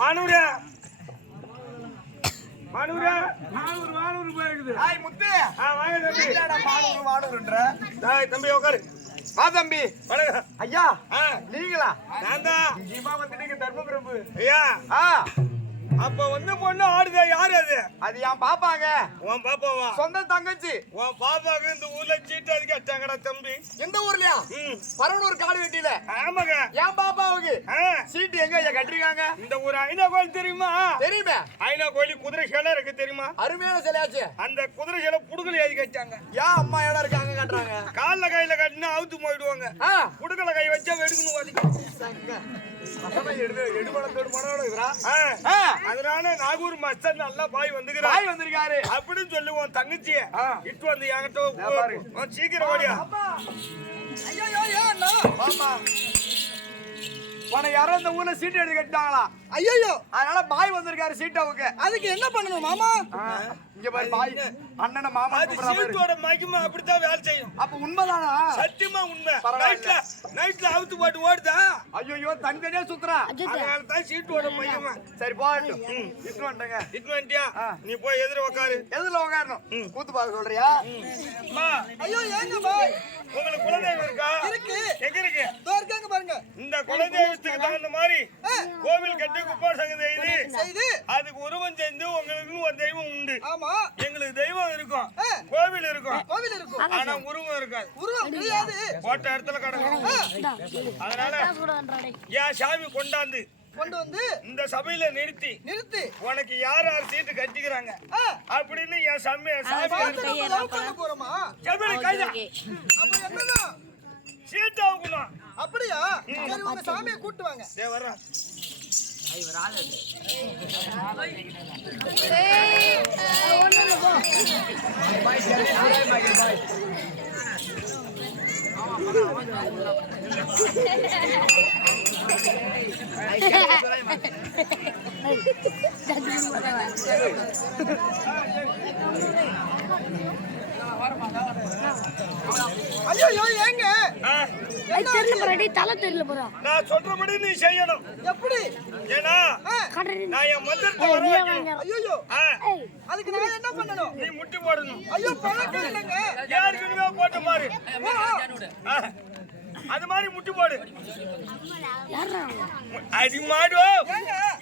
மானூரே. மானூரே. மானூர் மானூர் போயிருக்குது ஹாய் முத்து. ஆ வாங்க தம்பி. என்னடா மானூர் மானூர்ன்ற. டேய் தம்பி உட்காரு வா தம்பி. வணக்கம் ஐயா ஆ. நீங்களா? நான் தான். இங்கேயுமா வந்துட்டீங்க ஐயா. ஆ. அப்ப வந்து பொண்ணு ஆடுதே யாரு அது? அது என் பாப்பாங்க. உன் பாப்பாவா? சொந்த தங்கச்சி. உன் பாப்பாக்கு இந்த ஊர்ல சீட்டு அதுக்கு அட்டாங்கடா தம்பி. எந்த ஊர்லயா? பரவனூர் காடு வெட்டியில. ஆமாங்க. என் பாப்பாவுக்கு. சீட்டு எங்க ஐயா கட்டிருக்காங்க? இந்த ஒரு ஐநா கோயில் தெரியுமா? தெரியுமே. ஐநா கோயில் குதிரை சிலை இருக்கு தெரியுமா? அருமையான சிலையாச்சு. அந்த குதிரை சிலை புடுக்கல எழுதி கட்டாங்க. ஏன் அம்மா இடம் இருக்காங்க கட்டுறாங்க? கட்டினா அவுத்து போயிடுவாங்க? ஆ. புடுக்கல கை வச்சா வெடுக்கணும் அதனால நாகூர் மஸ்தர் நல்லா பாய் வந்துக்கிறான் பாய் வந்திருக்காரு. அப்படின்னு சொல்லி உன் தங்கச்சிய. இட்டு வந்து என்கிட்ட சீக்கிரம் ஓடியா. ஐயோ ஐயோ அண்ணா? ஆமா உன யாரோ இந்த ஊர்ல சீட் எடுத்து கட்டிட்டாங்களா? ஐயோ அதனால பாய் வந்திருக்காரு சீட் அவங்க. அதுக்கு என்ன பண்ணணும் மாமா? இங்க பாரு பாய். அண்ணனை மாமா. சீட்டோட மகிமை அப்படித்தான் வேலை செய்யும். அப்ப உண்மைதானா? சத்தியமா உண்மை. நைட்ல நைட்ல அவுத்து போட்டு ஓடுதா? ஐயோ தனித்தனியா சுத்துறா. அதனால தான் சீட்டோட மகிமை. சரி போகட்டும். இட்டு வந்துட்டேங்க இட்டு வந்துட்டியா. நீ போய் எதிர உட்காரு எதுல உட்காரணும் கூத்து பார்க்க சொல்றியா? அம்மா ஐயோ ஏங்க பாய்? உங்களுக்கு குலதெய்வம் இருக்கா? இருக்கு. எங்க இருக்கு? இருக்காங்க பாருங்க. இந்த குலதெய்வத்துக்கு தகுந்த மாதிரி கோவில் கட்டி குப்பார் சங்கம் செய்து அதுக்கு உருவம் செஞ்சு உங்களுக்கு ஒரு தெய்வம் உண்டு. ஆமா. எங்களுக்கு தெய்வம் இருக்கும். கோவில் இருக்கும். கோவில் இருக்கும். ஆனா உருவம் இருக்காது. உருவம் கிடையாது. போட்ட இடத்துல கிடக்கும். அதனால என் சாமி கொண்டாந்து கொண்டு வந்து இந்த சபையில நிறுத்தி. நிறுத்தி. உனக்கு யார் யார் சீட்டு கட்டிக்கிறாங்க? அப்படின்னு என் சம்மை சாமி போறோமா? சபையில கைதா. அப்ப என்னதான் சீட்டு ஆகணும் அப்படியா? சரி உங்க சாமியை கூட்டு வாங்க. டே வர்றா ஐயோ ஐயோ ஏங்க? தெரியல தலை தெரியல போறா. நான் சொல்றபடி நீ செய்யணும். எப்படி? ஏன்னா கடறி நான் என் மந்திரத்தை வர வைக்கணும் ஐயோ அதுக்கு நான் என்ன பண்ணணும்? நீ முட்டி போடணும். ஐயோ பழக்கம் இல்லைங்க. யாருக்குமே போட்ட மாதிரி? ஆ, அது மாதிரி முட்டி போடு. அடி மாடு.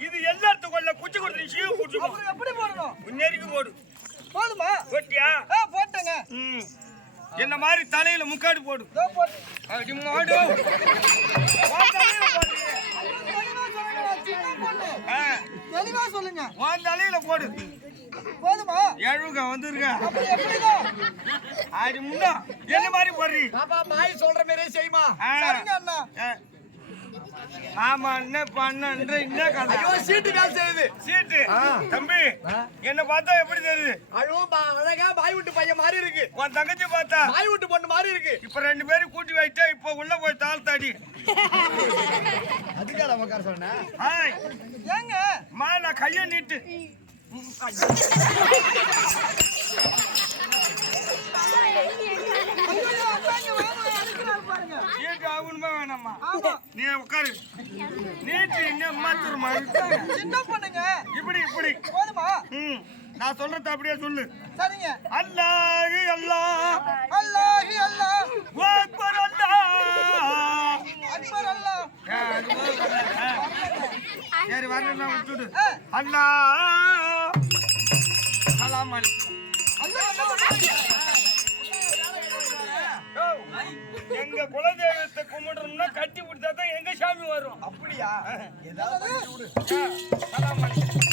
இது எல்லாத்துக்கும் கொள்ள குச்சி கொடுத்து நீ சீவு குச்சி எப்படி போடணும்? நெருக்கி போடு. போதுமா? போட்டியா? ஆ போட்டேங்க ம். என்ன மாதிரி தலையில முக்காடு போடு. அடி மாடு. தெளிவா சொல்லுங்க உன் தலையில போடு. போதுமா? எழுக வந்துருங்க. அடி முண்டா என்ன மாதிரி போடுறி? பாப்பா பாய் சொல்ற மாதிரியே செய்யுமா. சரிங்க அண்ணா. ஆ. ஆமா என்ன பண்ணன்ற என்ன கதை? ஐயோ சீட்டு வேலை செய்யுது. சீட்டு. தம்பி என்ன பார்த்தா எப்படி தெரியுது? அழுவ அழகா பாய் விட்டு பையன் மாதிரி இருக்கு. உன் தங்கச்சி பார்த்தா? பாய் விட்டு பொண்ணு மாதிரி இருக்கு. இப்ப ரெண்டு பேரும் கூட்டி வைட்டா இப்ப உள்ள போய் தாழ்த்தாடி அதுக்காக உட்கார சொன்னேன். ஆய். ஏங்க? மா நான் கையை நீட்டு. ஐயோ, நீ உட்காரு நீட்டு இன்னும் மாத்திரமா சின்ன பொண்ணுங்க இப்படி இப்படி போதுமா ம் நான் சொல்றத அப்படியே சொல்லு சரிங்க அல்லாஹி அல்லாஹ் அல்லாஹி அல்லாஹ் அக்பர் அல்லாஹ் அக்பர் அல்லாஹ் சரி வரலாம் விட்டுடு ஆ. சலாம் அலைக்கும் எங்க குலதெய்வத்தை கும்பிடுறோம்னா கட்டி பிடிச்சா தான் சாமி வரும் அப்படியா ஏதாவது சலாம் அலைக்கும்